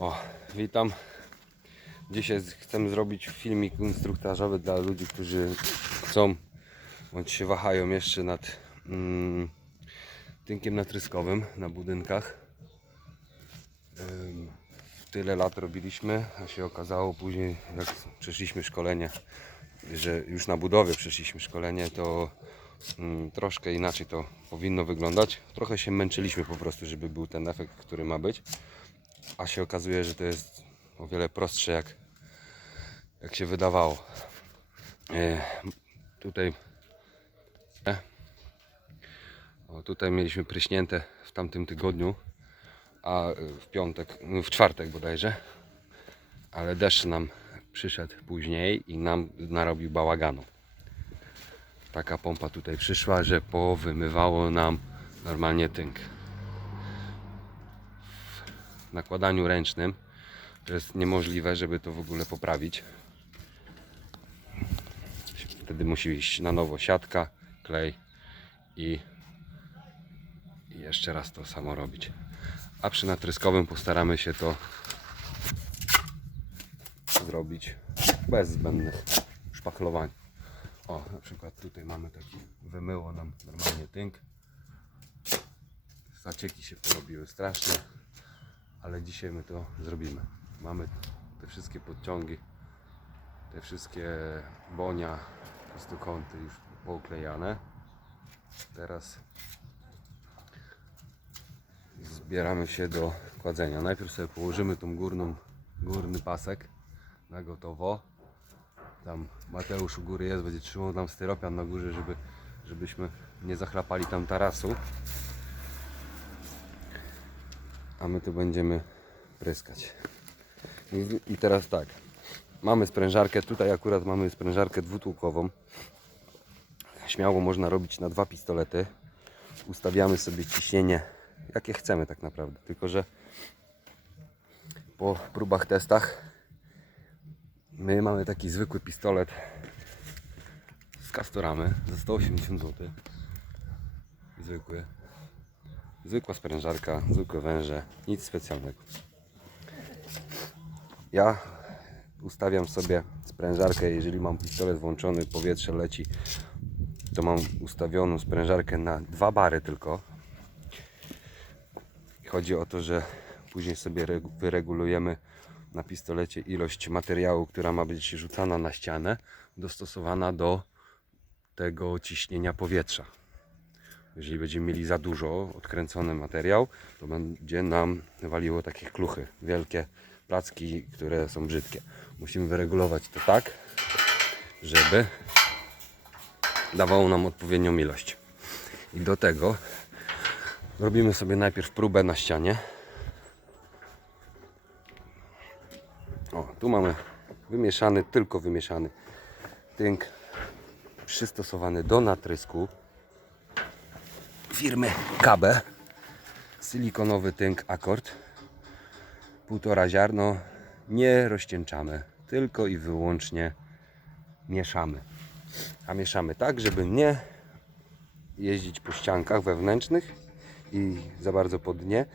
O, witam. Dzisiaj chcemy zrobić filmik instruktażowy dla ludzi, którzy chcą bądź się wahają jeszcze nad mm, tynkiem natryskowym na budynkach. Ym, tyle lat robiliśmy, a się okazało później, jak przeszliśmy szkolenie, że już na budowie przeszliśmy szkolenie, to mm, troszkę inaczej to powinno wyglądać. Trochę się męczyliśmy po prostu, żeby był ten efekt, który ma być a się okazuje, że to jest o wiele prostsze jak, jak się wydawało. E, tutaj e, o, tutaj mieliśmy pryśnięte w tamtym tygodniu, a e, w piątek, no w czwartek bodajże, ale deszcz nam przyszedł później i nam narobił bałaganu. Taka pompa tutaj przyszła, że powymywało nam normalnie tynk nakładaniu ręcznym jest niemożliwe, żeby to w ogóle poprawić. Wtedy musi iść na nowo siatka, klej i, i jeszcze raz to samo robić. A przy natryskowym postaramy się to zrobić bez zbędnych szpachlowań. O, na przykład tutaj mamy taki wymyło nam normalnie tynk. Zacieki się porobiły straszne ale dzisiaj my to zrobimy. Mamy te wszystkie podciągi, te wszystkie bonia, prostokąty już pouklejane. Teraz zbieramy się do kładzenia. Najpierw sobie położymy tą górną, górny pasek na gotowo. Tam Mateusz u góry jest, będzie trzymał tam styropian na górze, żeby, żebyśmy nie zachlapali tam tarasu a my tu będziemy pryskać. I, I teraz tak, mamy sprężarkę, tutaj akurat mamy sprężarkę dwutłukową. Śmiało można robić na dwa pistolety. Ustawiamy sobie ciśnienie, jakie chcemy tak naprawdę, tylko że po próbach, testach my mamy taki zwykły pistolet z kastoramy za 180 zł. Zwykły. Zwykła sprężarka, zwykłe węże, nic specjalnego. Ja ustawiam sobie sprężarkę, jeżeli mam pistolet włączony, powietrze leci, to mam ustawioną sprężarkę na dwa bary tylko. Chodzi o to, że później sobie regu- wyregulujemy na pistolecie ilość materiału, która ma być rzucana na ścianę, dostosowana do tego ciśnienia powietrza. Jeżeli będziemy mieli za dużo odkręcony materiał, to będzie nam waliło takie kluchy, wielkie placki, które są brzydkie. Musimy wyregulować to tak, żeby dawało nam odpowiednią ilość. I do tego robimy sobie najpierw próbę na ścianie. O, tu mamy wymieszany, tylko wymieszany tynk przystosowany do natrysku firmy KB. Silikonowy tynk akord. Półtora ziarno. Nie rozcieńczamy, tylko i wyłącznie mieszamy. A mieszamy tak, żeby nie jeździć po ściankach wewnętrznych i za bardzo po dnie,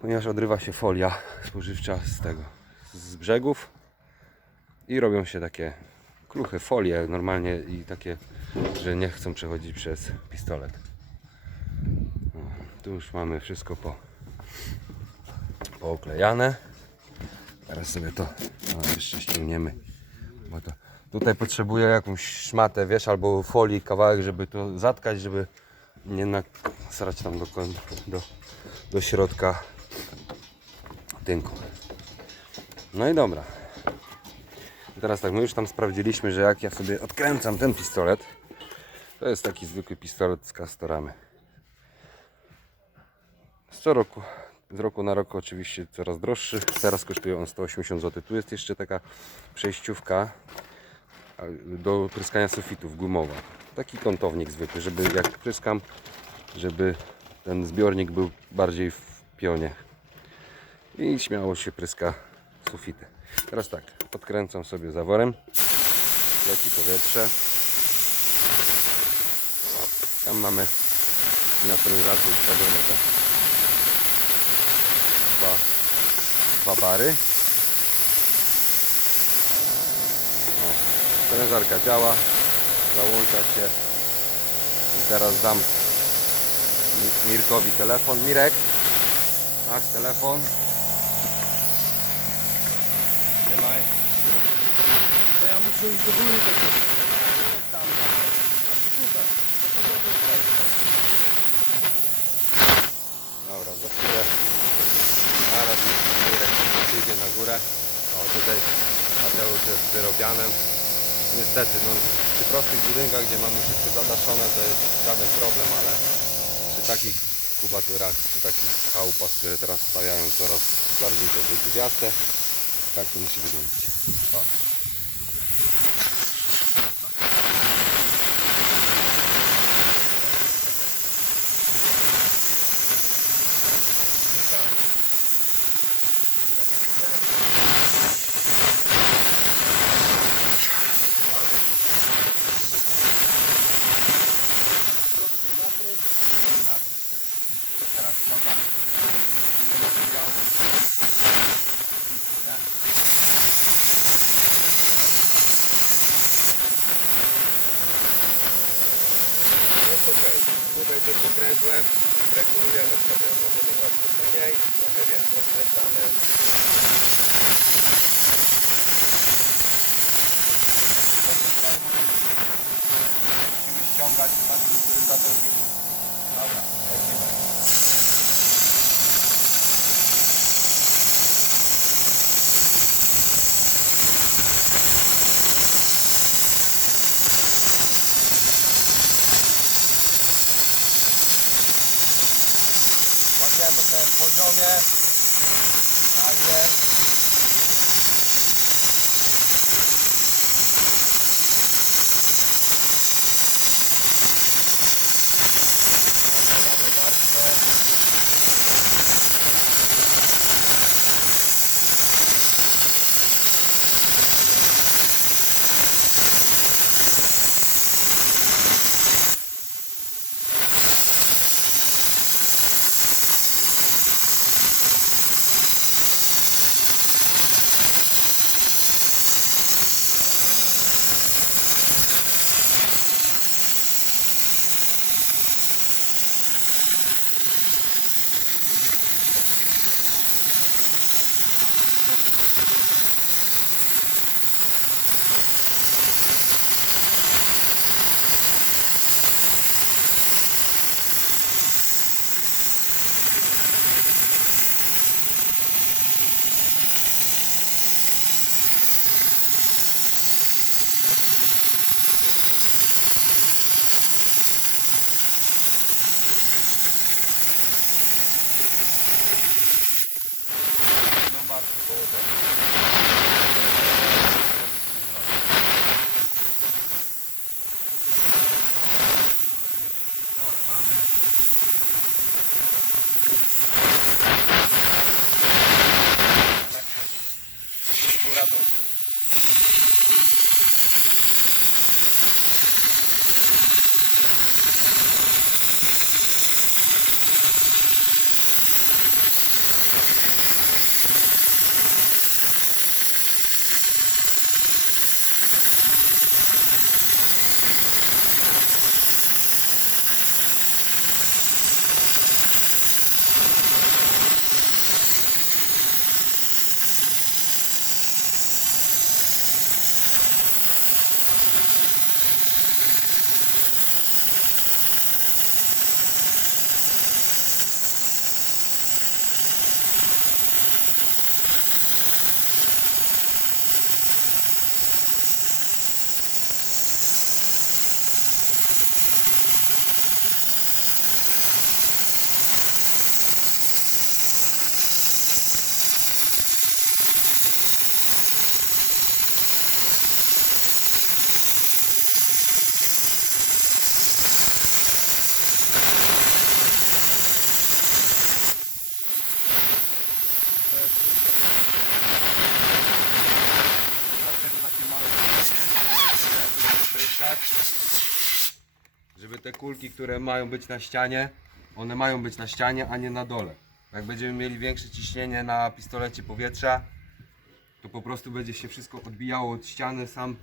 ponieważ odrywa się folia spożywcza z tego, z brzegów i robią się takie kruche folie normalnie i takie, że nie chcą przechodzić przez pistolet. Tu już mamy wszystko po, pooklejane. Teraz sobie to no, jeszcze ściągniemy. Bo to tutaj potrzebuję jakąś szmatę, wiesz, albo folii, kawałek, żeby to zatkać, żeby nie nasrać tam do, do, do środka tynku. No i dobra. Teraz tak, my już tam sprawdziliśmy, że jak ja sobie odkręcam ten pistolet, to jest taki zwykły pistolet z kastoramy. Co roku, z roku na rok oczywiście coraz droższy. Teraz kosztuje on 180 zł. Tu jest jeszcze taka przejściówka do pryskania sufitów gumowa. Taki kątownik zwykły, żeby jak pryskam, żeby ten zbiornik był bardziej w pionie. I śmiało się pryska sufity. Teraz tak, podkręcam sobie zaworem. Leci powietrze. Tam mamy na ustawione te dwa dwa bary. O, sprężarka działa, załącza się. I teraz dam Mi- Mirkowi telefon. Mirek, masz telefon. Trzymaj. To ja muszę iść do góry do. Tam, znaczy tutaj. Tutaj. Dobra, za chwilę. Zaraz Mirek przyjdzie na górę. O, tutaj Mateusz jest z pyropianem. Niestety, no, przy prostych budynkach, gdzie mamy wszystko zadaszone, to jest żaden problem, ale przy takich kubaturach, przy takich chałupach, które teraz stawiają coraz bardziej to wydziwiaste, tak to musi wyglądać. O. Próby grymatry. Grymatry. Teraz włączamy sobie materiału. nie? Jest ok. Tutaj krętłem, regulujemy sobie. Może być tak trochę mniej, trochę więcej. Odkręcamy. Musimy ściągać, chyba żeby były za drogie. Dobra, lecimy. Łapiemy się w poziomie. Fajnie. Nakładamy kulki, które mają być na ścianie, one mają być na ścianie, a nie na dole. Jak będziemy mieli większe ciśnienie na pistolecie powietrza, to po prostu będzie się wszystko odbijało od ściany, sam,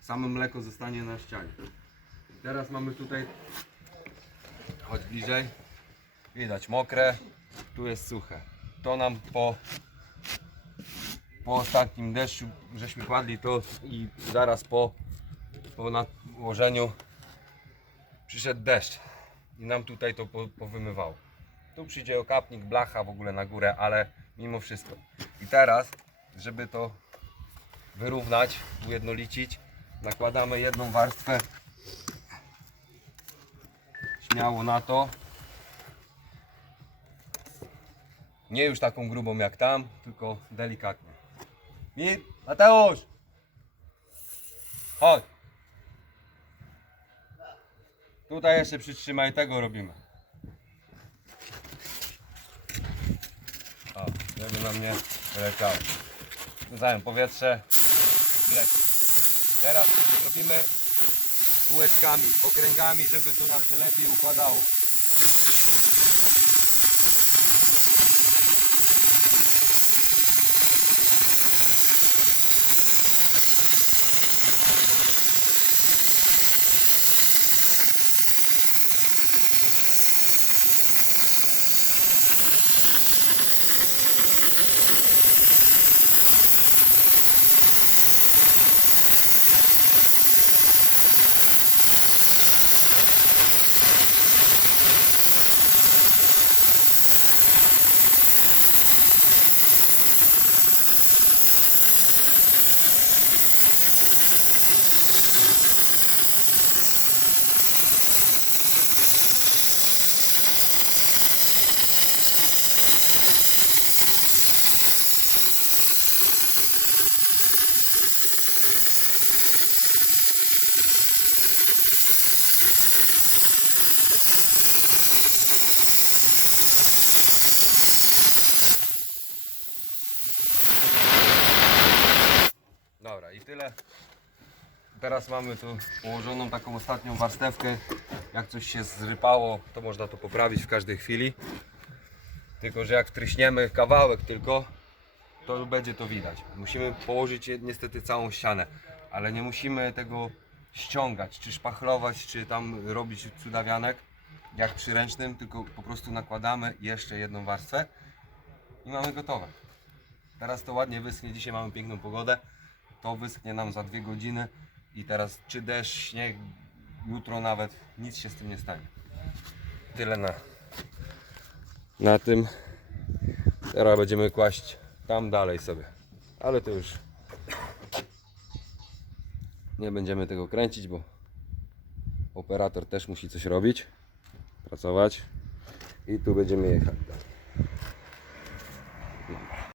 same mleko zostanie na ścianie. Teraz mamy tutaj, chodź bliżej, widać mokre, tu jest suche. To nam po, po ostatnim deszczu, żeśmy kładli to i zaraz po, po nałożeniu przyszedł deszcz i nam tutaj to po, powymywało. Tu przyjdzie okapnik, blacha w ogóle na górę, ale mimo wszystko. I teraz, żeby to wyrównać, ujednolicić, nakładamy jedną warstwę śmiało na to. Nie już taką grubą jak tam, tylko delikatnie. I Mateusz! Chodź! Tutaj jeszcze przytrzymaj tego robimy. O, żeby na mnie leciało. Zająłem powietrze i leci. Teraz robimy kółeczkami, okręgami, żeby to nam się lepiej układało. Dobra i tyle. Teraz mamy tu położoną taką ostatnią warstewkę. Jak coś się zrypało, to można to poprawić w każdej chwili. Tylko, że jak wtryśniemy kawałek tylko, to będzie to widać. Musimy położyć niestety całą ścianę, ale nie musimy tego ściągać, czy szpachlować, czy tam robić cudawianek, jak przy ręcznym, tylko po prostu nakładamy jeszcze jedną warstwę i mamy gotowe. Teraz to ładnie wyschnie, dzisiaj mamy piękną pogodę. To wyschnie nam za dwie godziny i teraz czy deszcz, śnieg, jutro nawet, nic się z tym nie stanie. Tyle na, na tym. Teraz będziemy kłaść tam dalej sobie. Ale to już nie będziemy tego kręcić, bo operator też musi coś robić, pracować i tu będziemy jechać.